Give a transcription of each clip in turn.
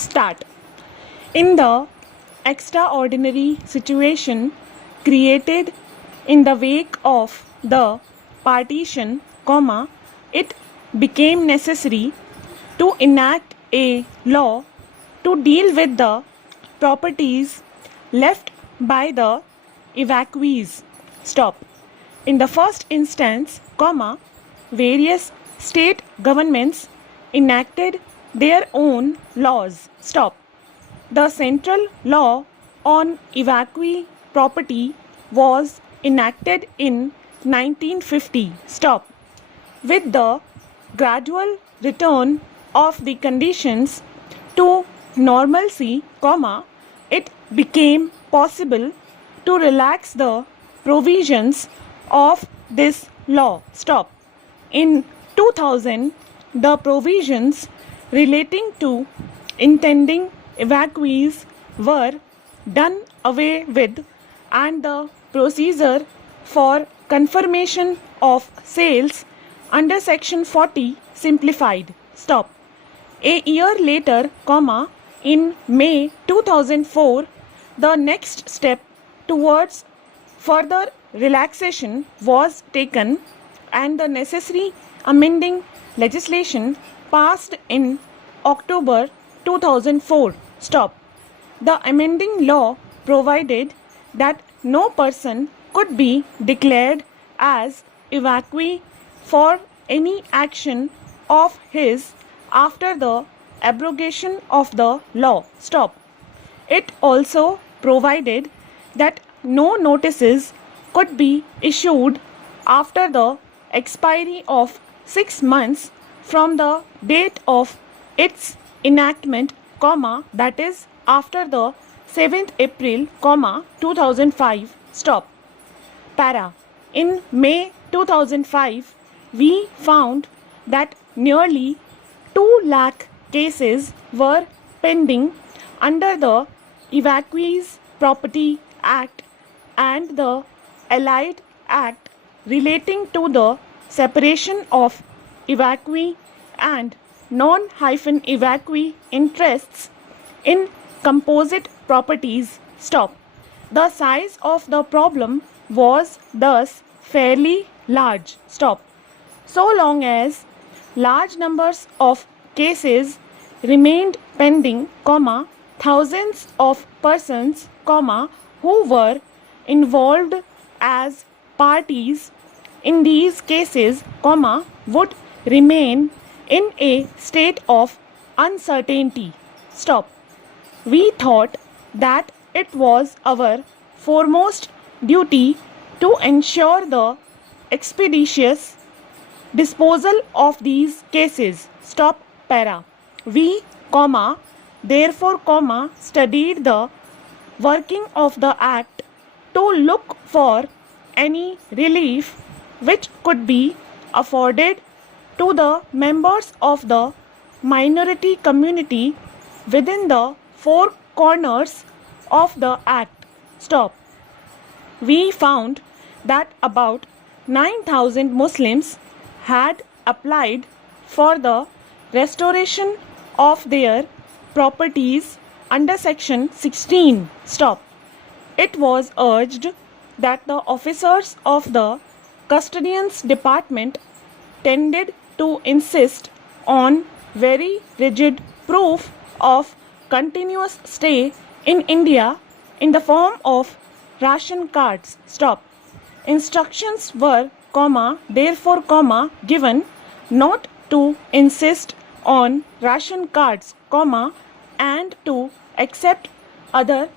Start. In the extraordinary situation created in the wake of the partition, it became necessary to enact a law to deal with the properties left by the evacuees. Stop. In the first instance, various state governments enacted their own laws. Stop. The central law on evacuee property was enacted in 1950. Stop. With the gradual return of the conditions to normalcy, it became possible to relax the provisions of this law. Stop. In 2000, the provisions relating to intending evacuees were done away with and the procedure for confirmation of sales under section 40 simplified. Stop. A year later, in May 2004, the next step towards further relaxation was taken and the necessary amending legislation passed in October 2004. Stop. The amending law provided that no person could be declared as evacuee for any action of his after the abrogation of the law. Stop. It also provided that no notices could be issued after the expiry of 6 months from the date of its enactment, that is after the 7th April, 2005. Stop. Para. In May 2005, we found that nearly 2 lakh cases were pending under the Evacuees Property Act and the Allied Act relating to the separation of evacuee and non-evacuee interests in composite properties. Stop. The size of the problem was thus fairly large. Stop. So long as large numbers of cases remained pending, thousands of persons, who were involved as parties in these cases, would remain in a state of uncertainty. Stop. We thought that it was our foremost duty to ensure the expeditious disposal of these cases. Stop. Para. We, therefore, studied the working of the Act to look for any relief which could be afforded to the members of the minority community within the 4 corners of the Act. Stop. We found that about 9,000 Muslims had applied for the restoration of their properties under section 16. Stop. It was urged that the officers of the custodian's department tended to insist on very rigid proof of continuous stay in India in the form of ration cards. Stop. Instructions were, therefore, given not to insist on ration cards, and to accept other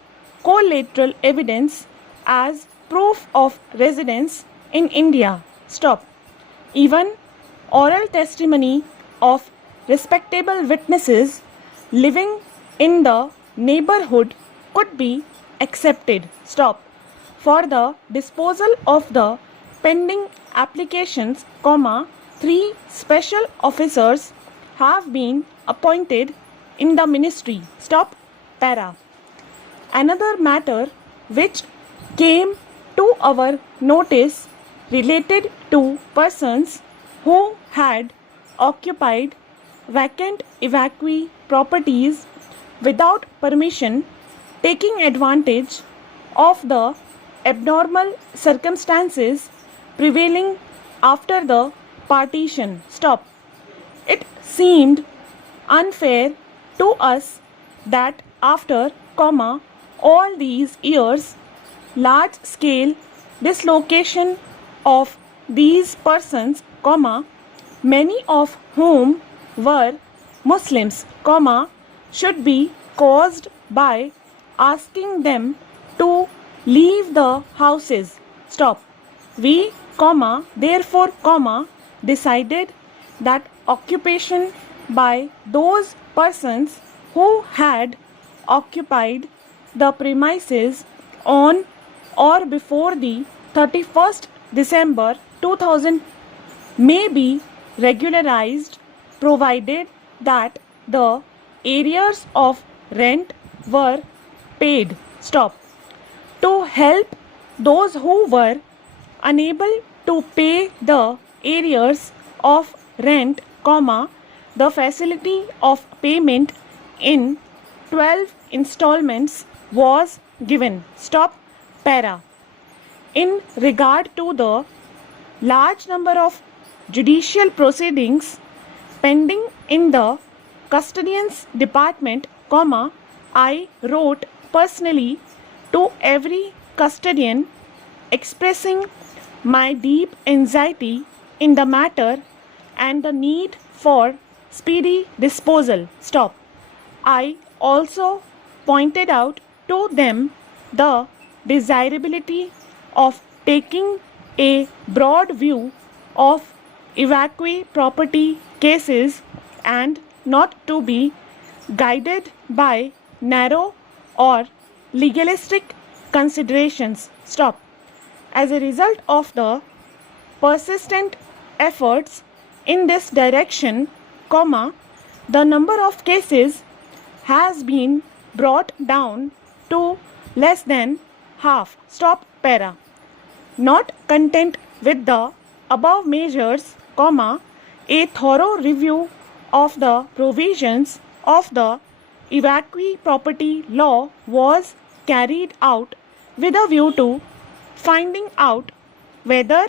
collateral evidence as proof of residence in India. Stop. Even oral testimony of respectable witnesses living in the neighborhood could be accepted. Stop. For the disposal of the pending applications, 3 special officers have been appointed in the ministry. Stop. Para. Another matter which came to our notice related to persons who had occupied vacant evacuee properties without permission, taking advantage of the abnormal circumstances prevailing after the partition. Stop. It seemed unfair to us that after, all these years, large scale dislocation of these persons, many of whom were Muslims, should be caused by asking them to leave the houses. Stop. We, therefore, decided that occupation by those persons who had occupied the premises on or before the 31st December 2000 may be regularized provided that the arrears of rent were paid. Stop. To help those who were unable to pay the arrears of rent, the facility of payment in 12 installments was given. Stop. Para. In regard to the large number of judicial proceedings pending in the custodian's department, I wrote personally to every custodian expressing my deep anxiety in the matter and the need for speedy disposal. Stop. I also pointed out to them the desirability of taking a broad view of evacuee property cases and not to be guided by narrow or legalistic considerations. Stop. As a result of the persistent efforts in this direction, the number of cases has been brought down to less than half. Stop. Para. Not content with the above measures, a thorough review of the provisions of the evacuee property law was carried out with a view to finding out whether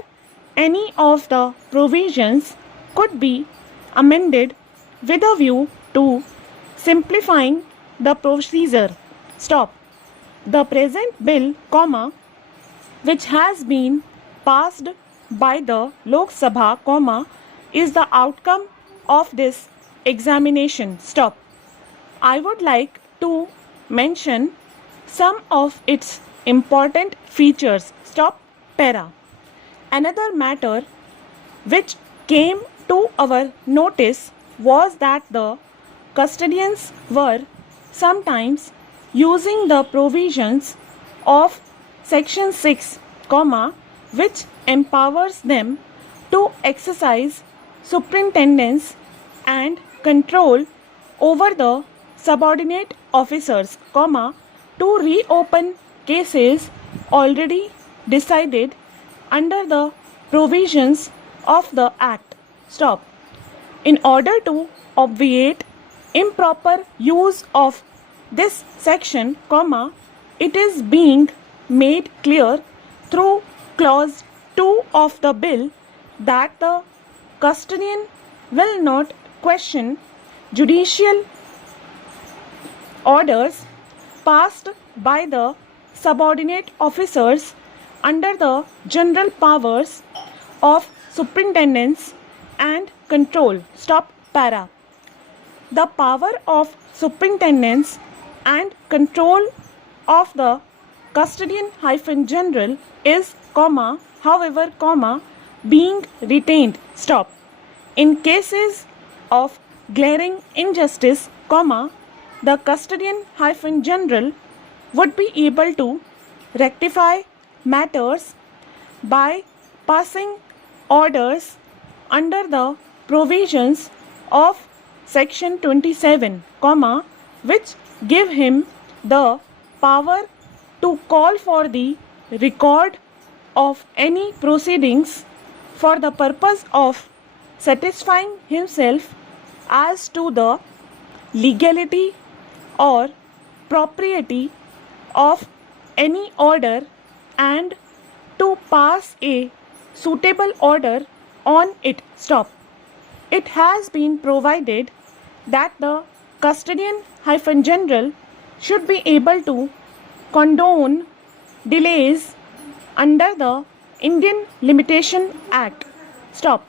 any of the provisions could be amended with a view to simplifying the procedure. Stop. The present bill, which has been passed by the Lok Sabha, is the outcome of this examination. Stop. I would like to mention some of its important features. Stop. Para. Another matter which came to our notice was that the custodians were sometimes using the provisions of Section 6, which empowers them to exercise superintendence and control over the subordinate officers, to reopen cases already decided under the provisions of the Act. Stop. In order to obviate improper use of this section, it is being made clear through clause 2 of the bill that the custodian will not question judicial orders passed by the subordinate officers under the general powers of superintendence and control. Stop. Para. The power of superintendence and control of the custodian-general is, however, being retained. Stop. In cases of glaring injustice, the custodian-general would be able to rectify matters by passing orders under the provisions of Section 27, which give him the power to call for the record of any proceedings for the purpose of satisfying himself as to the legality or propriety of any order and to pass a suitable order on it. Stop. It has been provided that the custodian-general should be able to condone delays under the Indian Limitation Act. Stop.